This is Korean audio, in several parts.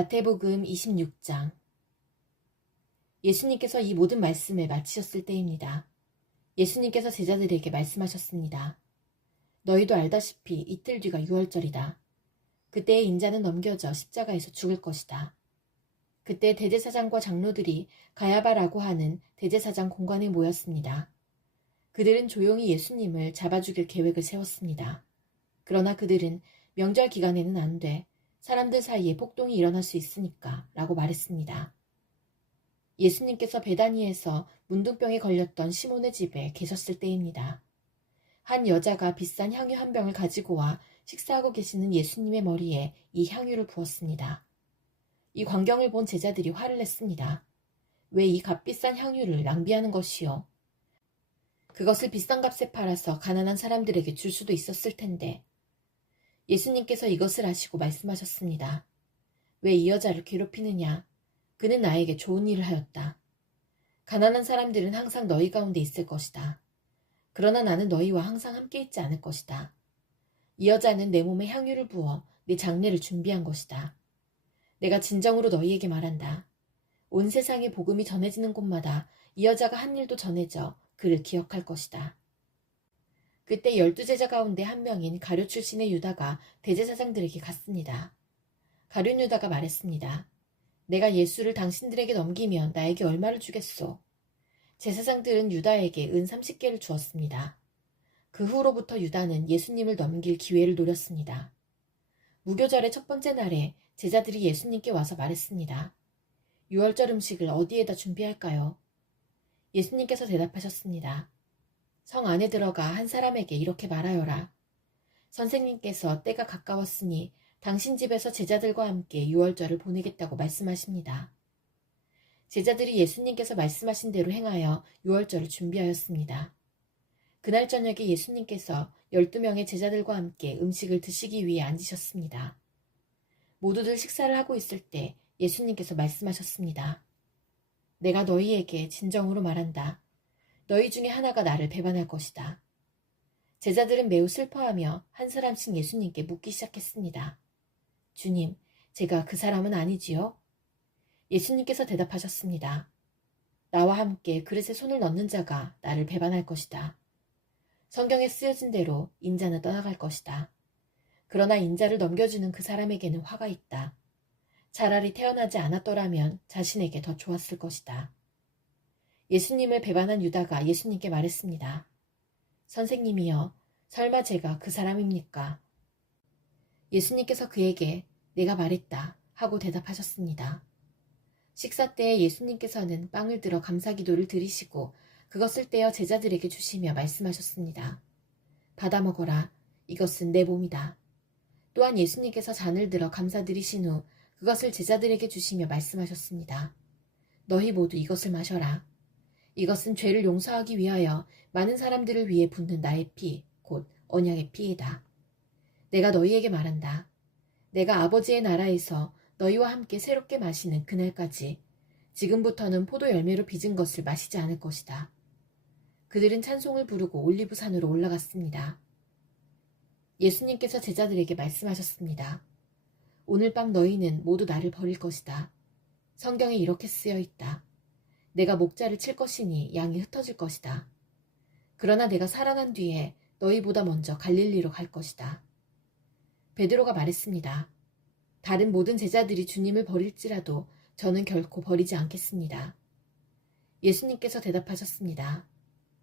마태복음 26장. 예수님께서 이 모든 말씀을 마치셨을 때입니다. 예수님께서 제자들에게 말씀하셨습니다. 너희도 알다시피 이틀 뒤가 유월절이다. 그때에 인자는 넘겨져 십자가에서 죽을 것이다. 그때 대제사장과 장로들이 가야바라고 하는 대제사장 공관에 모였습니다. 그들은 조용히 예수님을 잡아 죽일 계획을 세웠습니다. 그러나 그들은 명절 기간에는 안 돼. 사람들 사이에 폭동이 일어날 수 있으니까 라고 말했습니다. 예수님께서 베다니에서 문둥병에 걸렸던 시몬의 집에 계셨을 때입니다. 한 여자가 비싼 향유 한 병을 가지고 와 식사하고 계시는 예수님의 머리에 이 향유를 부었습니다. 이 광경을 본 제자들이 화를 냈습니다. 왜 이 값비싼 향유를 낭비하는 것이요? 그것을 비싼 값에 팔아서 가난한 사람들에게 줄 수도 있었을 텐데. 예수님께서 이것을 아시고 말씀하셨습니다. 왜 이 여자를 괴롭히느냐? 그는 나에게 좋은 일을 하였다. 가난한 사람들은 항상 너희 가운데 있을 것이다. 그러나 나는 너희와 항상 함께 있지 않을 것이다. 이 여자는 내 몸에 향유를 부어 내 장례를 준비한 것이다. 내가 진정으로 너희에게 말한다. 온 세상에 복음이 전해지는 곳마다 이 여자가 한 일도 전해져 그를 기억할 것이다. 그때 12제자 가운데 한 명인 가룟 출신의 유다가 대제사장들에게 갔습니다. 가룟 유다가 말했습니다. 내가 예수를 당신들에게 넘기면 나에게 얼마를 주겠소? 제사장들은 유다에게 은 30개를 주었습니다. 그 후로부터 유다는 예수님을 넘길 기회를 노렸습니다. 무교절의 첫 번째 날에 제자들이 예수님께 와서 말했습니다. 유월절 음식을 어디에다 준비할까요? 예수님께서 대답하셨습니다. 성 안에 들어가 한 사람에게 이렇게 말하여라. 선생님께서 때가 가까웠으니 당신 집에서 제자들과 함께 유월절을 보내겠다고 말씀하십니다. 제자들이 예수님께서 말씀하신 대로 행하여 유월절을 준비하였습니다. 그날 저녁에 예수님께서 12명의 제자들과 함께 음식을 드시기 위해 앉으셨습니다. 모두들 식사를 하고 있을 때 예수님께서 말씀하셨습니다. 내가 너희에게 진정으로 말한다. 너희 중에 하나가 나를 배반할 것이다. 제자들은 매우 슬퍼하며 한 사람씩 예수님께 묻기 시작했습니다. 주님, 제가 그 사람은 아니지요? 예수님께서 대답하셨습니다. 나와 함께 그릇에 손을 넣는 자가 나를 배반할 것이다. 성경에 쓰여진 대로 인자는 떠나갈 것이다. 그러나 인자를 넘겨주는 그 사람에게는 화가 있다. 차라리 태어나지 않았더라면 자신에게 더 좋았을 것이다. 예수님을 배반한 유다가 예수님께 말했습니다. 선생님이여, 설마 제가 그 사람입니까? 예수님께서 그에게 내가 말했다 하고 대답하셨습니다. 식사 때에 예수님께서는 빵을 들어 감사기도를 드리시고 그것을 떼어 제자들에게 주시며 말씀하셨습니다. 받아 먹어라. 이것은 내 몸이다. 또한 예수님께서 잔을 들어 감사드리신 후 그것을 제자들에게 주시며 말씀하셨습니다. 너희 모두 이것을 마셔라. 이것은 죄를 용서하기 위하여 많은 사람들을 위해 붓는 나의 피, 곧 언약의 피이다. 내가 너희에게 말한다. 내가 아버지의 나라에서 너희와 함께 새롭게 마시는 그날까지 지금부터는 포도 열매로 빚은 것을 마시지 않을 것이다. 그들은 찬송을 부르고 올리브산으로 올라갔습니다. 예수님께서 제자들에게 말씀하셨습니다. 오늘 밤 너희는 모두 나를 버릴 것이다. 성경에 이렇게 쓰여 있다. 내가 목자를 칠 것이니 양이 흩어질 것이다. 그러나 내가 살아난 뒤에 너희보다 먼저 갈릴리로 갈 것이다. 베드로가 말했습니다. 다른 모든 제자들이 주님을 버릴지라도 저는 결코 버리지 않겠습니다. 예수님께서 대답하셨습니다.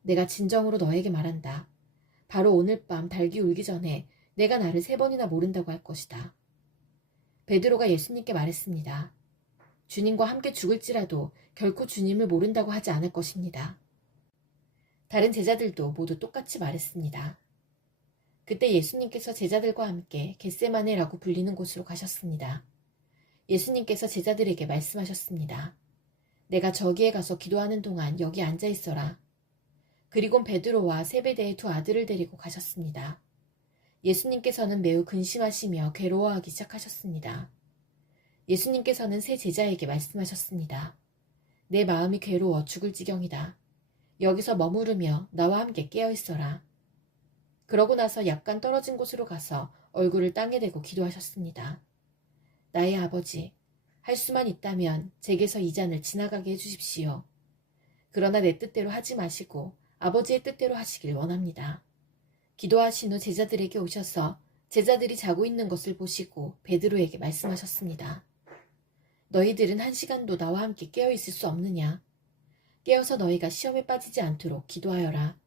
내가 진정으로 너에게 말한다. 바로 오늘 밤 닭이 울기 전에 내가 나를 3번이나 모른다고 할 것이다. 베드로가 예수님께 말했습니다. 주님과 함께 죽을지라도 결코 주님을 모른다고 하지 않을 것입니다. 다른 제자들도 모두 똑같이 말했습니다. 그때 예수님께서 제자들과 함께 겟세마네라고 불리는 곳으로 가셨습니다. 예수님께서 제자들에게 말씀하셨습니다. 내가 저기에 가서 기도하는 동안 여기 앉아 있어라. 그리곤 베드로와 세베대의 2 아들을 데리고 가셨습니다. 예수님께서는 매우 근심하시며 괴로워하기 시작하셨습니다. 예수님께서는 세 제자에게 말씀하셨습니다. 내 마음이 괴로워 죽을 지경이다. 여기서 머무르며 나와 함께 깨어 있어라. 그러고 나서 약간 떨어진 곳으로 가서 얼굴을 땅에 대고 기도하셨습니다. 나의 아버지, 할 수만 있다면 제게서 이 잔을 지나가게 해주십시오. 그러나 내 뜻대로 하지 마시고 아버지의 뜻대로 하시길 원합니다. 기도하신 후 제자들에게 오셔서 제자들이 자고 있는 것을 보시고 베드로에게 말씀하셨습니다. 너희들은 1시간도 나와 함께 깨어 있을 수 없느냐? 깨어서 너희가 시험에 빠지지 않도록 기도하여라.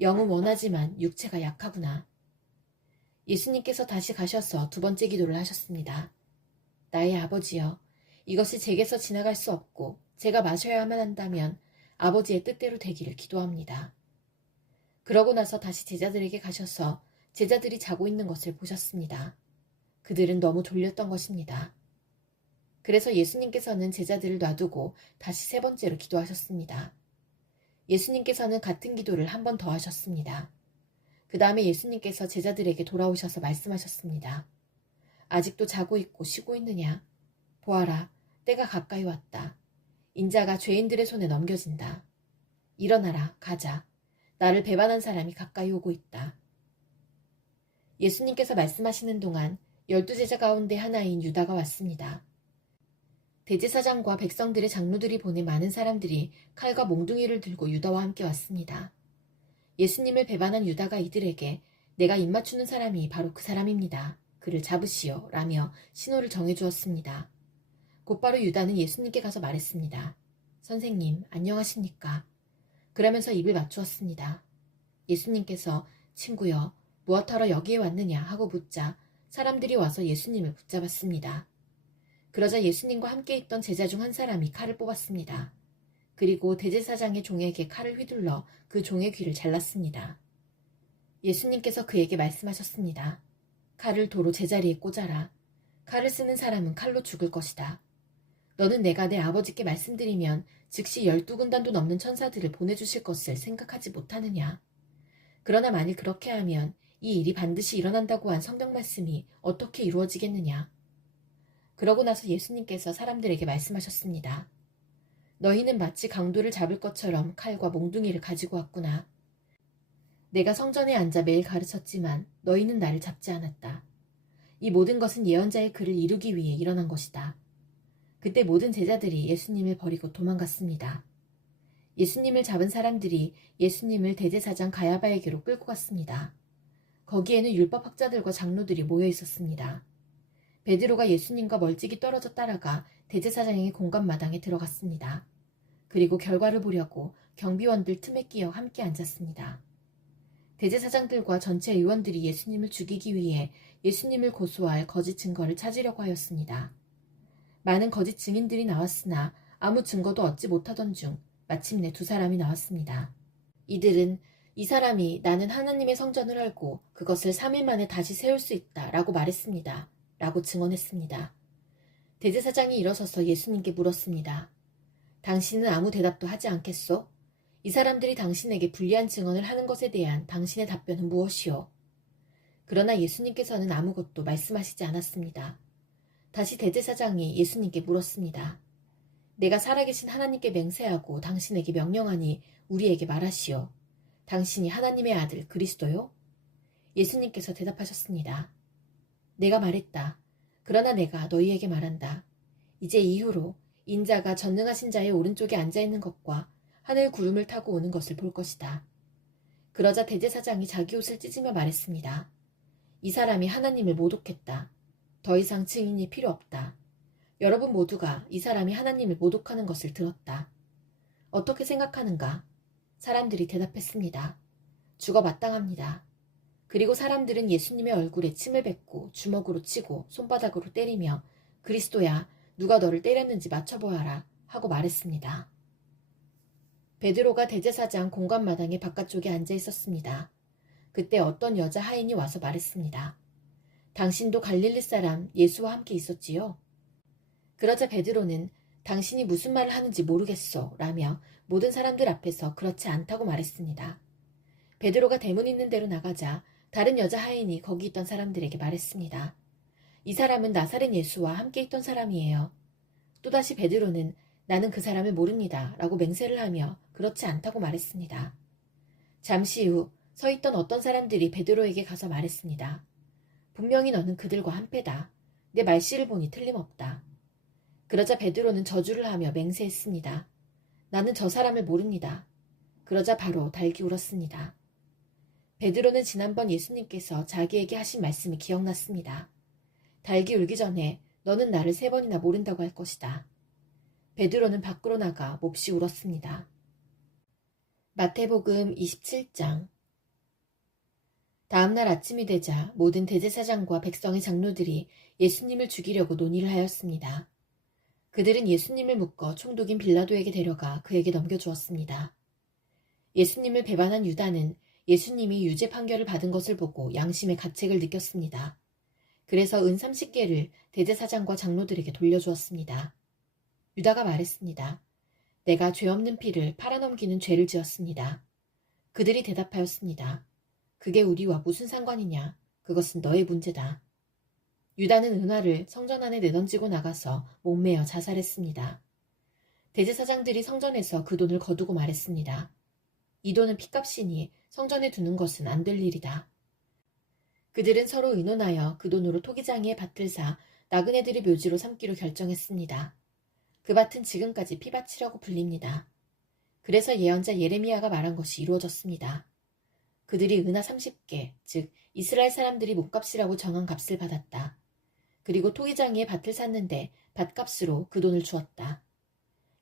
영은 원하지만 육체가 약하구나. 예수님께서 다시 가셔서 2번째 기도를 하셨습니다. 나의 아버지여, 이것이 제게서 지나갈 수 없고 제가 마셔야만 한다면 아버지의 뜻대로 되기를 기도합니다. 그러고 나서 다시 제자들에게 가셔서 제자들이 자고 있는 것을 보셨습니다. 그들은 너무 졸렸던 것입니다. 그래서 예수님께서는 제자들을 놔두고 다시 3번째로 기도하셨습니다. 예수님께서는 같은 기도를 한 번 더 하셨습니다. 그 다음에 예수님께서 제자들에게 돌아오셔서 말씀하셨습니다. 아직도 자고 있고 쉬고 있느냐? 보아라, 때가 가까이 왔다. 인자가 죄인들의 손에 넘겨진다. 일어나라, 가자. 나를 배반한 사람이 가까이 오고 있다. 예수님께서 말씀하시는 동안 12제자 가운데 하나인 유다가 왔습니다. 대제사장과 백성들의 장로들이 보낸 많은 사람들이 칼과 몽둥이를 들고 유다와 함께 왔습니다. 예수님을 배반한 유다가 이들에게 내가 입맞추는 사람이 바로 그 사람입니다. 그를 잡으시오 라며 신호를 정해주었습니다. 곧바로 유다는 예수님께 가서 말했습니다. 선생님, 안녕하십니까? 그러면서 입을 맞추었습니다. 예수님께서 친구여, 무엇하러 여기에 왔느냐 하고 묻자 사람들이 와서 예수님을 붙잡았습니다. 그러자 예수님과 함께 있던 제자 중 한 사람이 칼을 뽑았습니다. 그리고 대제사장의 종에게 칼을 휘둘러 그 종의 귀를 잘랐습니다. 예수님께서 그에게 말씀하셨습니다. 칼을 도로 제자리에 꽂아라. 칼을 쓰는 사람은 칼로 죽을 것이다. 너는 내가 내 아버지께 말씀드리면 즉시 12군단도 넘는 천사들을 보내주실 것을 생각하지 못하느냐. 그러나 만일 그렇게 하면 이 일이 반드시 일어난다고 한 성경 말씀이 어떻게 이루어지겠느냐. 그러고 나서 예수님께서 사람들에게 말씀하셨습니다. 너희는 마치 강도를 잡을 것처럼 칼과 몽둥이를 가지고 왔구나. 내가 성전에 앉아 매일 가르쳤지만 너희는 나를 잡지 않았다. 이 모든 것은 예언자의 글을 이루기 위해 일어난 것이다. 그때 모든 제자들이 예수님을 버리고 도망갔습니다. 예수님을 잡은 사람들이 예수님을 대제사장 가야바에게로 끌고 갔습니다. 거기에는 율법학자들과 장로들이 모여 있었습니다. 베드로가 예수님과 멀찍이 떨어져 따라가 대제사장의 공간마당에 들어갔습니다. 그리고 결과를 보려고 경비원들 틈에 끼어 함께 앉았습니다. 대제사장들과 전체 의원들이 예수님을 죽이기 위해 예수님을 고소할 거짓 증거를 찾으려고 하였습니다. 많은 거짓 증인들이 나왔으나 아무 증거도 얻지 못하던 중 마침내 2사람이 나왔습니다. 이들은 이 사람이 나는 하나님의 성전을 헐고 그것을 3일 만에 다시 세울 수 있다 라고 말했습니다. 라고 증언했습니다. 대제사장이 일어서서 예수님께 물었습니다. 당신은 아무 대답도 하지 않겠소? 이 사람들이 당신에게 불리한 증언을 하는 것에 대한 당신의 답변은 무엇이오? 그러나 예수님께서는 아무것도 말씀하시지 않았습니다. 다시 대제사장이 예수님께 물었습니다. 내가 살아계신 하나님께 맹세하고 당신에게 명령하니 우리에게 말하시오. 당신이 하나님의 아들 그리스도요? 예수님께서 대답하셨습니다. 내가 말했다. 그러나 내가 너희에게 말한다. 이제 이후로 인자가 전능하신 자의 오른쪽에 앉아있는 것과 하늘 구름을 타고 오는 것을 볼 것이다. 그러자 대제사장이 자기 옷을 찢으며 말했습니다. 이 사람이 하나님을 모독했다. 더 이상 증인이 필요 없다. 여러분 모두가 이 사람이 하나님을 모독하는 것을 들었다. 어떻게 생각하는가? 사람들이 대답했습니다. 죽어 마땅합니다. 그리고 사람들은 예수님의 얼굴에 침을 뱉고 주먹으로 치고 손바닥으로 때리며 그리스도야, 누가 너를 때렸는지 맞춰보아라 하고 말했습니다. 베드로가 대제사장 공간마당의 바깥쪽에 앉아 있었습니다. 그때 어떤 여자 하인이 와서 말했습니다. 당신도 갈릴리 사람 예수와 함께 있었지요? 그러자 베드로는 당신이 무슨 말을 하는지 모르겠소 라며 모든 사람들 앞에서 그렇지 않다고 말했습니다. 베드로가 대문 있는 데로 나가자 다른 여자 하인이 거기 있던 사람들에게 말했습니다. 이 사람은 나사렛 예수와 함께 있던 사람이에요. 또다시 베드로는 나는 그 사람을 모릅니다 라고 맹세를 하며 그렇지 않다고 말했습니다. 잠시 후 서 있던 어떤 사람들이 베드로에게 가서 말했습니다. 분명히 너는 그들과 한패다. 내 말씨를 보니 틀림없다. 그러자 베드로는 저주를 하며 맹세했습니다. 나는 저 사람을 모릅니다. 그러자 바로 달기 울었습니다. 베드로는 지난번 예수님께서 자기에게 하신 말씀이 기억났습니다. 달기 울기 전에 너는 나를 3번이나 모른다고 할 것이다. 베드로는 밖으로 나가 몹시 울었습니다. 마태복음 27장. 다음날 아침이 되자 모든 대제사장과 백성의 장로들이 예수님을 죽이려고 논의를 하였습니다. 그들은 예수님을 묶어 총독인 빌라도에게 데려가 그에게 넘겨주었습니다. 예수님을 배반한 유다는 예수님이 유죄 판결을 받은 것을 보고 양심의 가책을 느꼈습니다. 그래서 은 30개를 대제사장과 장로들에게 돌려주었습니다. 유다가 말했습니다. 내가 죄 없는 피를 팔아넘기는 죄를 지었습니다. 그들이 대답하였습니다. 그게 우리와 무슨 상관이냐? 그것은 너의 문제다. 유다는 은화를 성전 안에 내던지고 나가서 목매어 자살했습니다. 대제사장들이 성전에서 그 돈을 거두고 말했습니다. 이 돈은 핏값이니 성전에 두는 것은 안 될 일이다. 그들은 서로 의논하여 그 돈으로 토기장이의 밭을 사 나그네들의 묘지로 삼기로 결정했습니다. 그 밭은 지금까지 피밭이라고 불립니다. 그래서 예언자 예레미야가 말한 것이 이루어졌습니다. 그들이 은하 30개, 즉 이스라엘 사람들이 몸값이라고 정한 값을 받았다. 그리고 토기장이의 밭을 샀는데 밭값으로 그 돈을 주었다.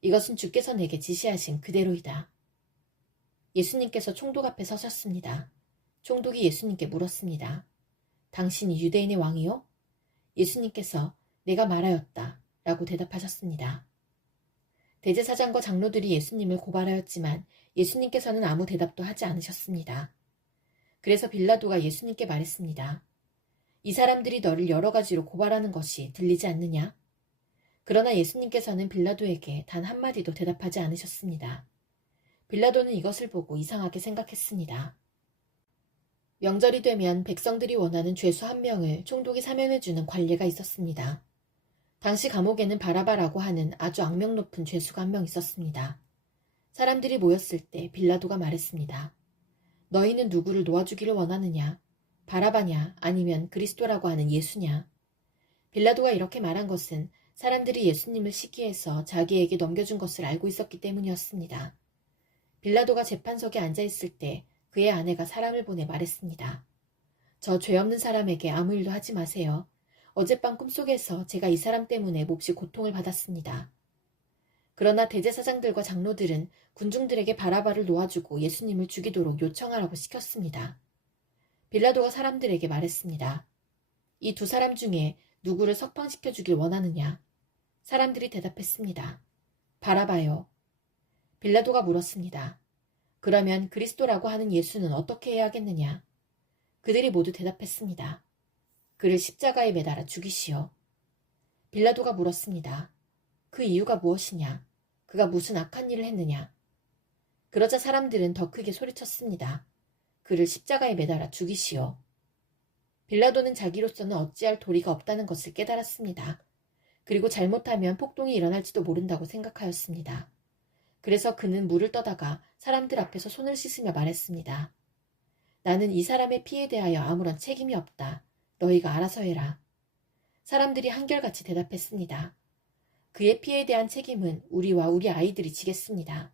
이것은 주께서 내게 지시하신 그대로이다. 예수님께서 총독 앞에 서셨습니다. 총독이 예수님께 물었습니다. 당신이 유대인의 왕이요? 예수님께서 내가 말하였다 라고 대답하셨습니다. 대제사장과 장로들이 예수님을 고발하였지만 예수님께서는 아무 대답도 하지 않으셨습니다. 그래서 빌라도가 예수님께 말했습니다. 이 사람들이 너를 여러 가지로 고발하는 것이 들리지 않느냐? 그러나 예수님께서는 빌라도에게 단 한마디도 대답하지 않으셨습니다. 빌라도는 이것을 보고 이상하게 생각했습니다. 명절이 되면 백성들이 원하는 죄수 1명을 총독이 사면해주는 관례가 있었습니다. 당시 감옥에는 바라바라고 하는 아주 악명 높은 죄수가 1명 있었습니다. 사람들이 모였을 때 빌라도가 말했습니다. 너희는 누구를 놓아주기를 원하느냐? 바라바냐 아니면 그리스도라고 하는 예수냐? 빌라도가 이렇게 말한 것은 사람들이 예수님을 시기해서 자기에게 넘겨준 것을 알고 있었기 때문이었습니다. 빌라도가 재판석에 앉아있을 때 그의 아내가 사람을 보내 말했습니다. 저 죄 없는 사람에게 아무 일도 하지 마세요. 어젯밤 꿈속에서 제가 이 사람 때문에 몹시 고통을 받았습니다. 그러나 대제사장들과 장로들은 군중들에게 바라바를 놓아주고 예수님을 죽이도록 요청하라고 시켰습니다. 빌라도가 사람들에게 말했습니다. 이 2사람 중에 누구를 석방시켜 주길 원하느냐? 사람들이 대답했습니다. 바라바요. 빌라도가 물었습니다. 그러면 그리스도라고 하는 예수는 어떻게 해야 하겠느냐? 그들이 모두 대답했습니다. 그를 십자가에 매달아 죽이시오. 빌라도가 물었습니다. 그 이유가 무엇이냐? 그가 무슨 악한 일을 했느냐? 그러자 사람들은 더 크게 소리쳤습니다. 그를 십자가에 매달아 죽이시오. 빌라도는 자기로서는 어찌할 도리가 없다는 것을 깨달았습니다. 그리고 잘못하면 폭동이 일어날지도 모른다고 생각하였습니다. 그래서 그는 물을 떠다가 사람들 앞에서 손을 씻으며 말했습니다. 나는 이 사람의 피에 대하여 아무런 책임이 없다. 너희가 알아서 해라. 사람들이 한결같이 대답했습니다. 그의 피에 대한 책임은 우리와 우리 아이들이 지겠습니다.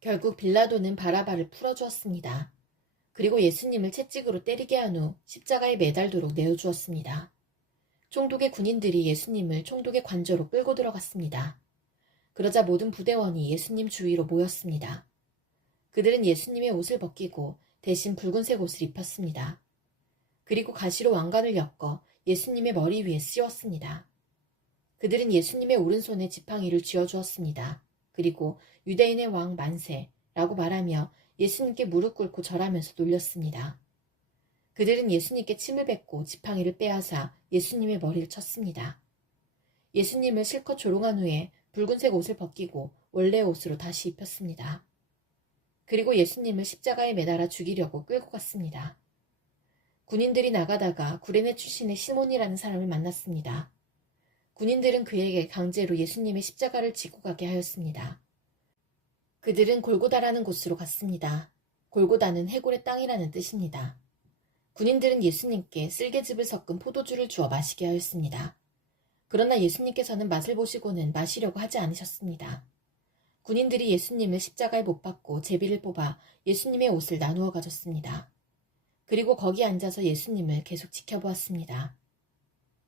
결국 빌라도는 바라바를 풀어주었습니다. 그리고 예수님을 채찍으로 때리게 한 후 십자가에 매달도록 내어주었습니다. 총독의 군인들이 예수님을 총독의 관저로 끌고 들어갔습니다. 그러자 모든 부대원이 예수님 주위로 모였습니다. 그들은 예수님의 옷을 벗기고 대신 붉은색 옷을 입혔습니다. 그리고 가시로 왕관을 엮어 예수님의 머리 위에 씌웠습니다. 그들은 예수님의 오른손에 지팡이를 쥐어주었습니다. 그리고 유대인의 왕 만세라고 말하며 예수님께 무릎 꿇고 절하면서 놀렸습니다. 그들은 예수님께 침을 뱉고 지팡이를 빼앗아 예수님의 머리를 쳤습니다. 예수님을 실컷 조롱한 후에 붉은색 옷을 벗기고 원래의 옷으로 다시 입혔습니다. 그리고 예수님을 십자가에 매달아 죽이려고 끌고 갔습니다. 군인들이 나가다가 구레네 출신의 시몬이라는 사람을 만났습니다. 군인들은 그에게 강제로 예수님의 십자가를 지고 가게 하였습니다. 그들은 골고다라는 곳으로 갔습니다. 골고다는 해골의 땅이라는 뜻입니다. 군인들은 예수님께 쓸개즙을 섞은 포도주를 주어 마시게 하였습니다. 그러나 예수님께서는 맛을 보시고는 마시려고 하지 않으셨습니다. 군인들이 예수님을 십자가에 못 박고 제비를 뽑아 예수님의 옷을 나누어 가졌습니다. 그리고 거기 앉아서 예수님을 계속 지켜보았습니다.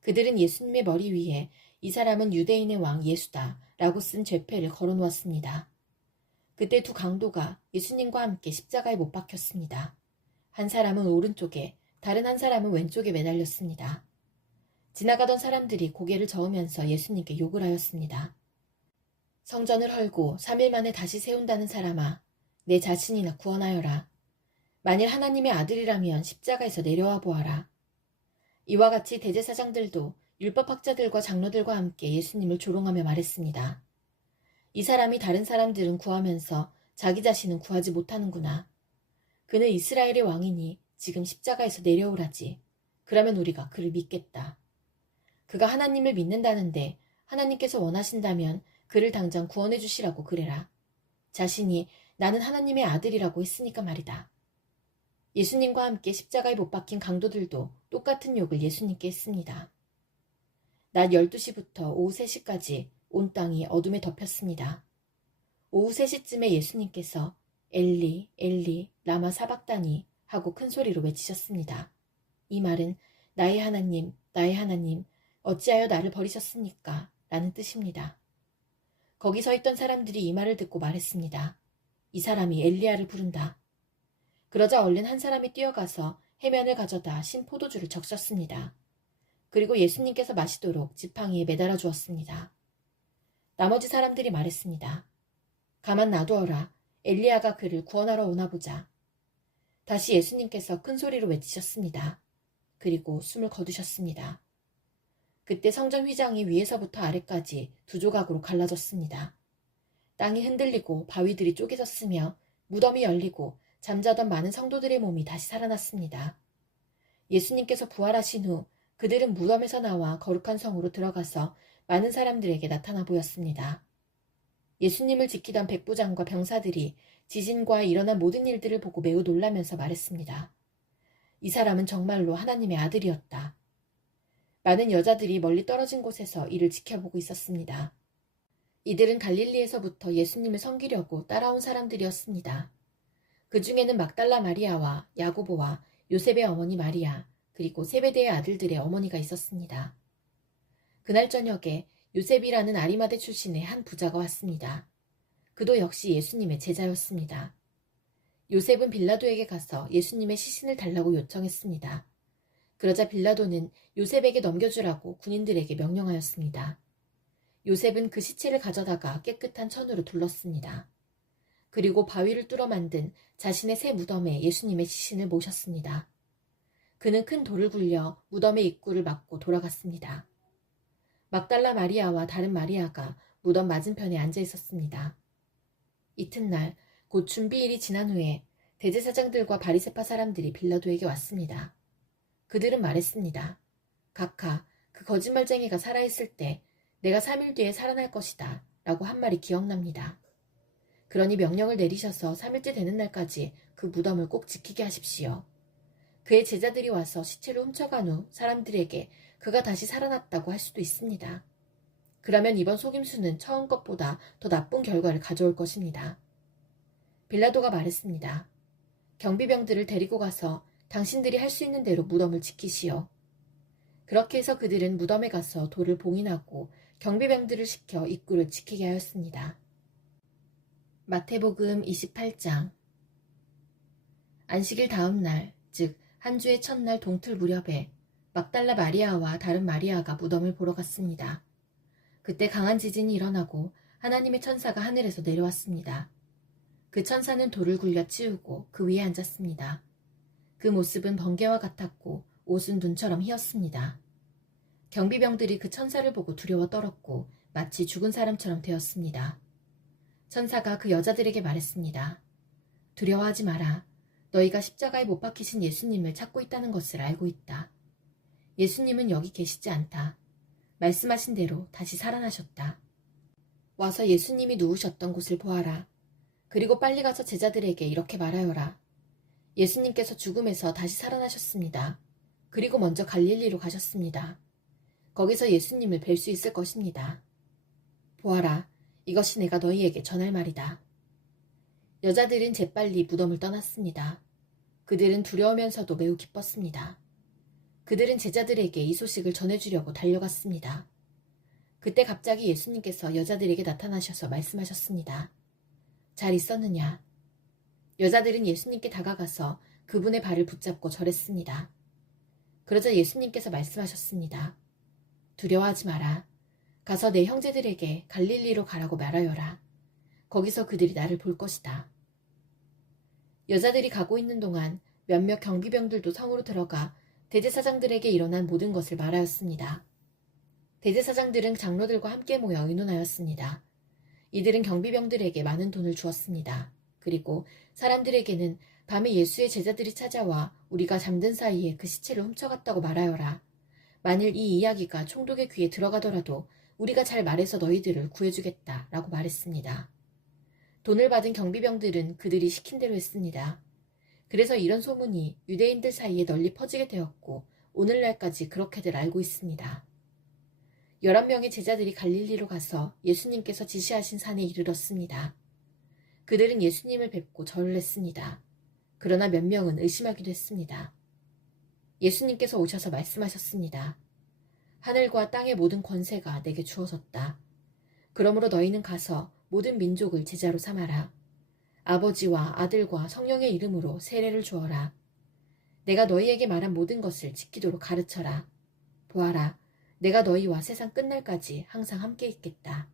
그들은 예수님의 머리 위에 이 사람은 유대인의 왕 예수다 라고 쓴 죄패를 걸어놓았습니다. 그때 두 강도가 예수님과 함께 십자가에 못 박혔습니다. 한 사람은 오른쪽에, 다른 한 사람은 왼쪽에 매달렸습니다. 지나가던 사람들이 고개를 저으면서 예수님께 욕을 하였습니다. 성전을 헐고 3일 만에 다시 세운다는 사람아, 내 자신이나 구원하여라. 만일 하나님의 아들이라면 십자가에서 내려와 보아라. 이와 같이 대제사장들도 율법학자들과 장로들과 함께 예수님을 조롱하며 말했습니다. 이 사람이 다른 사람들은 구하면서 자기 자신은 구하지 못하는구나. 그는 이스라엘의 왕이니 지금 십자가에서 내려오라지. 그러면 우리가 그를 믿겠다. 그가 하나님을 믿는다는데 하나님께서 원하신다면 그를 당장 구원해 주시라고 그래라. 자신이 나는 하나님의 아들이라고 했으니까 말이다. 예수님과 함께 십자가에 못 박힌 강도들도 똑같은 욕을 예수님께 했습니다. 낮 12시부터 오후 3시까지 온 땅이 어둠에 덮였습니다. 오후 3시쯤에 예수님께서 엘리, 엘리, 라마 사박다니 하고 큰 소리로 외치셨습니다. 이 말은 나의 하나님, 나의 하나님, 어찌하여 나를 버리셨습니까? 라는 뜻입니다. 거기 서 있던 사람들이 이 말을 듣고 말했습니다. 이 사람이 엘리야를 부른다. 그러자 얼른 한 사람이 뛰어가서 해면을 가져다 신 포도주를 적셨습니다. 그리고 예수님께서 마시도록 지팡이에 매달아 주었습니다. 나머지 사람들이 말했습니다. 가만 놔두어라. 엘리야가 그를 구원하러 오나 보자. 다시 예수님께서 큰 소리로 외치셨습니다. 그리고 숨을 거두셨습니다. 그때 성전 휘장이 위에서부터 아래까지 두 조각으로 갈라졌습니다. 땅이 흔들리고 바위들이 쪼개졌으며 무덤이 열리고 잠자던 많은 성도들의 몸이 다시 살아났습니다. 예수님께서 부활하신 후 그들은 무덤에서 나와 거룩한 성으로 들어가서 많은 사람들에게 나타나 보였습니다. 예수님을 지키던 백부장과 병사들이 지진과 일어난 모든 일들을 보고 매우 놀라면서 말했습니다. 이 사람은 정말로 하나님의 아들이었다. 많은 여자들이 멀리 떨어진 곳에서 이를 지켜보고 있었습니다. 이들은 갈릴리에서부터 예수님을 섬기려고 따라온 사람들이었습니다. 그 중에는 막달라 마리아와 야고보와 요셉의 어머니 마리아, 그리고 세베대의 아들들의 어머니가 있었습니다. 그날 저녁에 요셉이라는 아리마대 출신의 한 부자가 왔습니다. 그도 역시 예수님의 제자였습니다. 요셉은 빌라도에게 가서 예수님의 시신을 달라고 요청했습니다. 그러자 빌라도는 요셉에게 넘겨주라고 군인들에게 명령하였습니다. 요셉은 그 시체를 가져다가 깨끗한 천으로 둘렀습니다. 그리고 바위를 뚫어 만든 자신의 새 무덤에 예수님의 시신을 모셨습니다. 그는 큰 돌을 굴려 무덤의 입구를 막고 돌아갔습니다. 막달라 마리아와 다른 마리아가 무덤 맞은편에 앉아 있었습니다. 이튿날 곧 준비일이 지난 후에 대제사장들과 바리새파 사람들이 빌라도에게 왔습니다. 그들은 말했습니다. 각하, 그 거짓말쟁이가 살아있을 때 내가 3일 뒤에 살아날 것이다 라고 한 말이 기억납니다. 그러니 명령을 내리셔서 3일째 되는 날까지 그 무덤을 꼭 지키게 하십시오. 그의 제자들이 와서 시체를 훔쳐간 후 사람들에게 그가 다시 살아났다고 할 수도 있습니다. 그러면 이번 속임수는 처음 것보다 더 나쁜 결과를 가져올 것입니다. 빌라도가 말했습니다. 경비병들을 데리고 가서 당신들이 할 수 있는 대로 무덤을 지키시오. 그렇게 해서 그들은 무덤에 가서 돌을 봉인하고 경비병들을 시켜 입구를 지키게 하였습니다. 마태복음 28장. 안식일 다음 날, 즉 한 주의 첫날 동틀 무렵에 막달라 마리아와 다른 마리아가 무덤을 보러 갔습니다. 그때 강한 지진이 일어나고 하나님의 천사가 하늘에서 내려왔습니다. 그 천사는 돌을 굴려 치우고 그 위에 앉았습니다. 그 모습은 번개와 같았고 옷은 눈처럼 희었습니다. 경비병들이 그 천사를 보고 두려워 떨었고 마치 죽은 사람처럼 되었습니다. 천사가 그 여자들에게 말했습니다. 두려워하지 마라. 너희가 십자가에 못 박히신 예수님을 찾고 있다는 것을 알고 있다. 예수님은 여기 계시지 않다. 말씀하신 대로 다시 살아나셨다. 와서 예수님이 누우셨던 곳을 보아라. 그리고 빨리 가서 제자들에게 이렇게 말하여라. 예수님께서 죽음에서 다시 살아나셨습니다. 그리고 먼저 갈릴리로 가셨습니다. 거기서 예수님을 뵐 수 있을 것입니다. 보아라, 이것이 내가 너희에게 전할 말이다. 여자들은 재빨리 무덤을 떠났습니다. 그들은 두려우면서도 매우 기뻤습니다. 그들은 제자들에게 이 소식을 전해주려고 달려갔습니다. 그때 갑자기 예수님께서 여자들에게 나타나셔서 말씀하셨습니다. 잘 있었느냐? 여자들은 예수님께 다가가서 그분의 발을 붙잡고 절했습니다. 그러자 예수님께서 말씀하셨습니다. 두려워하지 마라. 가서 내 형제들에게 갈릴리로 가라고 말하여라. 거기서 그들이 나를 볼 것이다. 여자들이 가고 있는 동안 몇몇 경비병들도 성으로 들어가 대제사장들에게 일어난 모든 것을 말하였습니다. 대제사장들은 장로들과 함께 모여 의논하였습니다. 이들은 경비병들에게 많은 돈을 주었습니다. 그리고 사람들에게는 밤에 예수의 제자들이 찾아와 우리가 잠든 사이에 그 시체를 훔쳐갔다고 말하여라. 만일 이 이야기가 총독의 귀에 들어가더라도 우리가 잘 말해서 너희들을 구해주겠다 라고 말했습니다. 돈을 받은 경비병들은 그들이 시킨 대로 했습니다. 그래서 이런 소문이 유대인들 사이에 널리 퍼지게 되었고 오늘날까지 그렇게들 알고 있습니다. 11명의 제자들이 갈릴리로 가서 예수님께서 지시하신 산에 이르렀습니다. 그들은 예수님을 뵙고 절을 했습니다. 그러나 몇 명은 의심하기도 했습니다. 예수님께서 오셔서 말씀하셨습니다. 하늘과 땅의 모든 권세가 내게 주어졌다. 그러므로 너희는 가서 모든 민족을 제자로 삼아라. 아버지와 아들과 성령의 이름으로 세례를 주어라. 내가 너희에게 말한 모든 것을 지키도록 가르쳐라. 보아라, 내가 너희와 세상 끝날까지 항상 함께 있겠다.